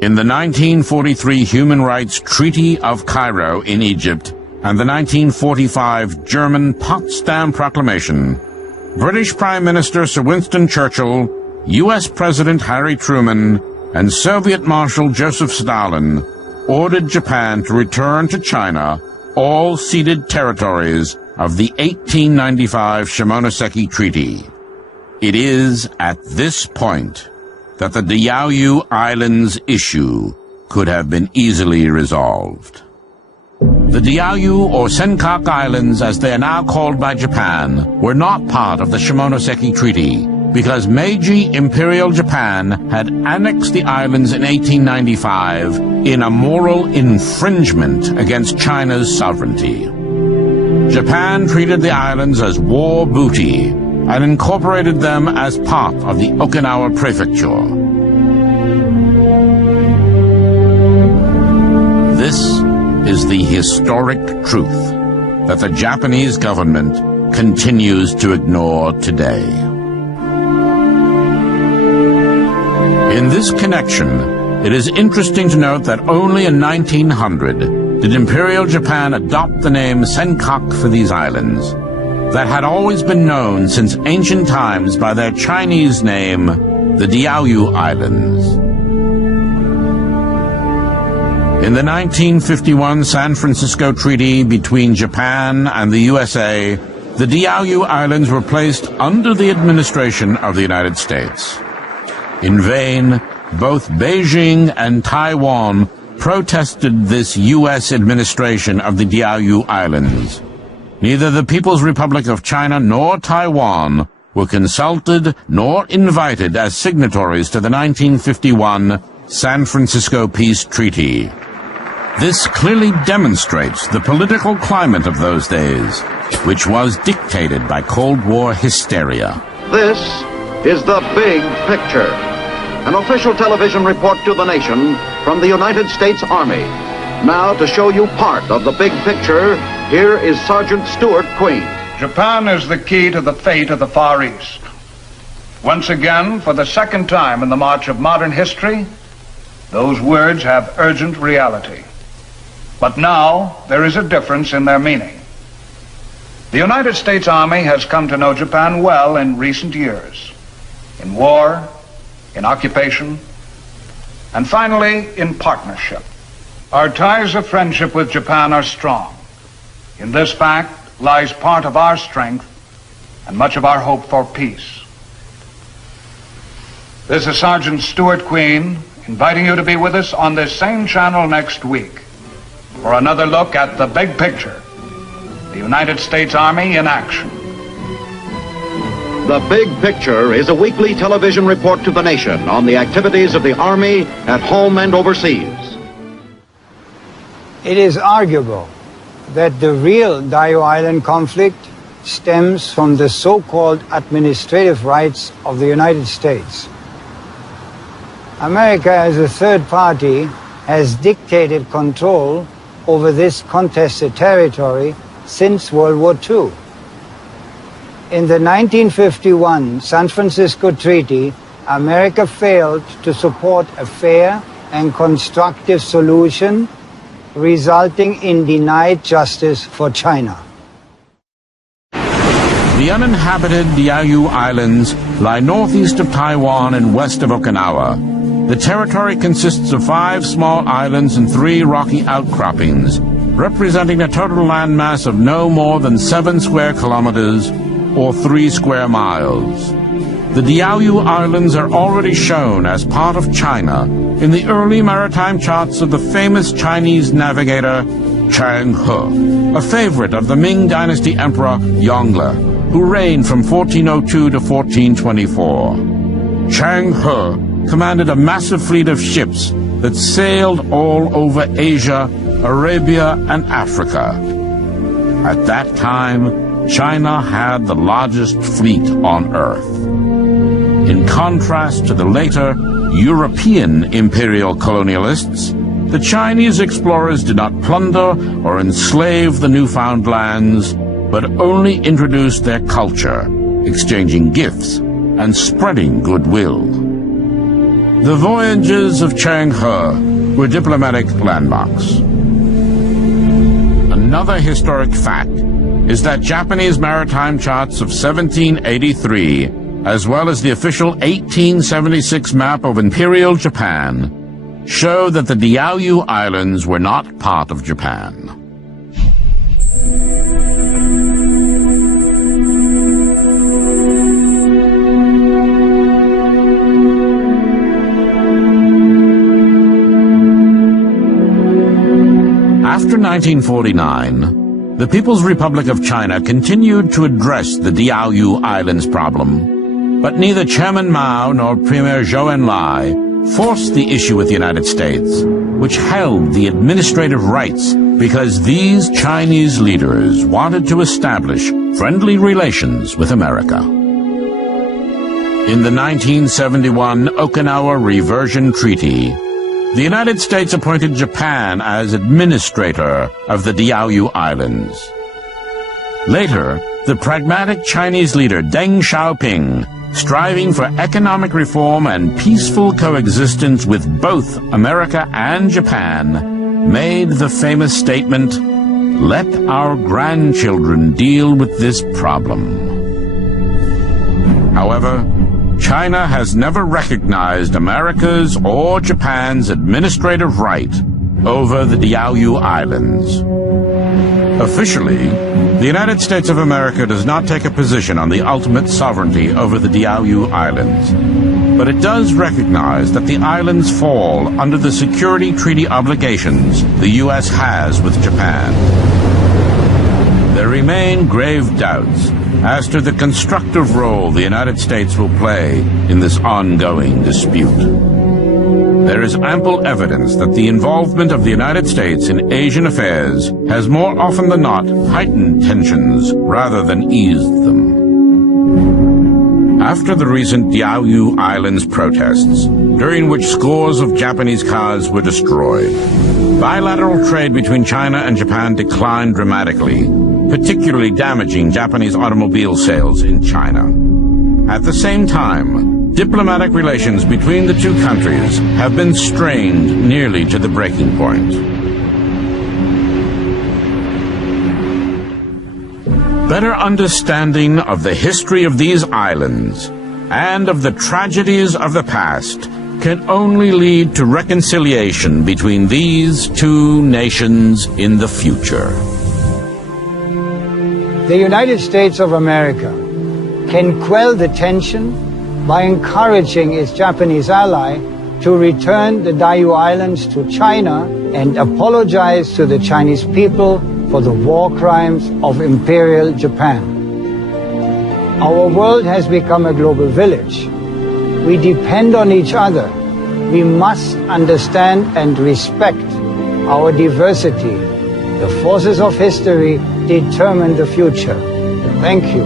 In the 1943 Human Rights Treaty of Cairo in Egypt and the 1945 German Potsdam Proclamation, British Prime Minister Sir Winston Churchill, U.S. President Harry Truman, and Soviet Marshal Joseph Stalin ordered Japan to return to China all ceded territories of the 1895 Shimonoseki Treaty. It is at this point that the Diaoyu Islands issue could have been easily resolved. The Diaoyu, or Senkaku Islands as they are now called by Japan, were not part of the Shimonoseki Treaty because Meiji Imperial Japan had annexed the islands in 1895 in a moral infringement against China's sovereignty. Japan treated the islands as war booty and incorporated them as part of the Okinawa Prefecture. This is the historic truth that the Japanese government continues to ignore today. In this connection, it is interesting to note that only in 1900 did Imperial Japan adopt the name Senkaku for these islands, that had always been known since ancient times by their Chinese name, the Diaoyu Islands. In the 1951 San Francisco Treaty between Japan and the USA, the Diaoyu Islands were placed under the administration of the United States. In vain, both Beijing and Taiwan protested this U.S. administration of the Diaoyu Islands. Neither the People's Republic of China nor Taiwan were consulted nor invited as signatories to the 1951 San Francisco Peace Treaty. This clearly demonstrates the political climate of those days, which was dictated by Cold War hysteria. This is the big picture. An official television report to the nation from the United States Army. Now, to show you part of the big picture, here is Sergeant Stuart Queen. Japan is the key to the fate of the Far East. Once again, for the second time in the march of modern history, those words have urgent reality. But now, there is a difference in their meaning. The United States Army has come to know Japan well in recent years. In war, in occupation, and finally, in partnership. Our ties of friendship with Japan are strong. In this fact lies part of our strength and much of our hope for peace. This is Sergeant Stuart Queen inviting you to be with us on this same channel next week for another look at the big picture, the United States Army in action. The Big Picture is a weekly television report to the nation on the activities of the Army at home and overseas. It is arguable that the real Diaoyu Island conflict stems from the so-called administrative rights of the United States. America, as a third party, has dictated control over this contested territory since World War II. In the 1951 San Francisco Treaty, America failed to support a fair and constructive solution, resulting in denied justice for China. The uninhabited Diaoyu Islands lie northeast of Taiwan and west of Okinawa. The territory consists of 5 small islands and 3 rocky outcroppings, representing a total landmass of no more than 7 square kilometers or 3 square miles. The Diaoyu Islands are already shown as part of China in the early maritime charts of the famous Chinese navigator Chang He, a favorite of the Ming Dynasty Emperor Yongle, who reigned from 1402 to 1424. Chang He commanded a massive fleet of ships that sailed all over Asia, Arabia, and Africa. At that time, China had the largest fleet on Earth. In contrast to the later European imperial colonialists, the Chinese explorers did not plunder or enslave the newfound lands, but only introduced their culture, exchanging gifts and spreading goodwill. The voyages of Chang He were diplomatic landmarks. Another historic fact is that Japanese maritime charts of 1783, as well as the official 1876 map of Imperial Japan, show that the Diaoyu Islands were not part of Japan. After 1949, the People's Republic of China continued to address the Diaoyu Islands problem, but neither Chairman Mao nor Premier Zhou Enlai forced the issue with the United States, which held the administrative rights because these Chinese leaders wanted to establish friendly relations with America. In the 1971 Okinawa Reversion Treaty, the United States appointed Japan as administrator of the Diaoyu Islands. Later, the pragmatic Chinese leader Deng Xiaoping, striving for economic reform and peaceful coexistence with both America and Japan, made the famous statement, "Let our grandchildren deal with this problem." However, China has never recognized America's or Japan's administrative right over the Diaoyu Islands. Officially, the United States of America does not take a position on the ultimate sovereignty over the Diaoyu Islands, but it does recognize that the islands fall under the security treaty obligations the U.S. has with Japan. There remain grave doubts as to the constructive role the United States will play in this ongoing dispute. There is ample evidence that the involvement of the United States in Asian affairs has more often than not heightened tensions rather than eased them. After the recent Diaoyu Islands protests, during which scores of Japanese cars were destroyed, bilateral trade between China and Japan declined dramatically, particularly damaging Japanese automobile sales in China. At the same time, diplomatic relations between the two countries have been strained nearly to the breaking point. Better understanding of the history of these islands and of the tragedies of the past can only lead to reconciliation between these two nations in the future. The United States of America can quell the tension by encouraging its Japanese ally to return the Diaoyu Islands to China and apologize to the Chinese people for the war crimes of Imperial Japan. Our world has become a global village. We depend on each other. We must understand and respect our diversity. The forces of history determine the future. Thank you.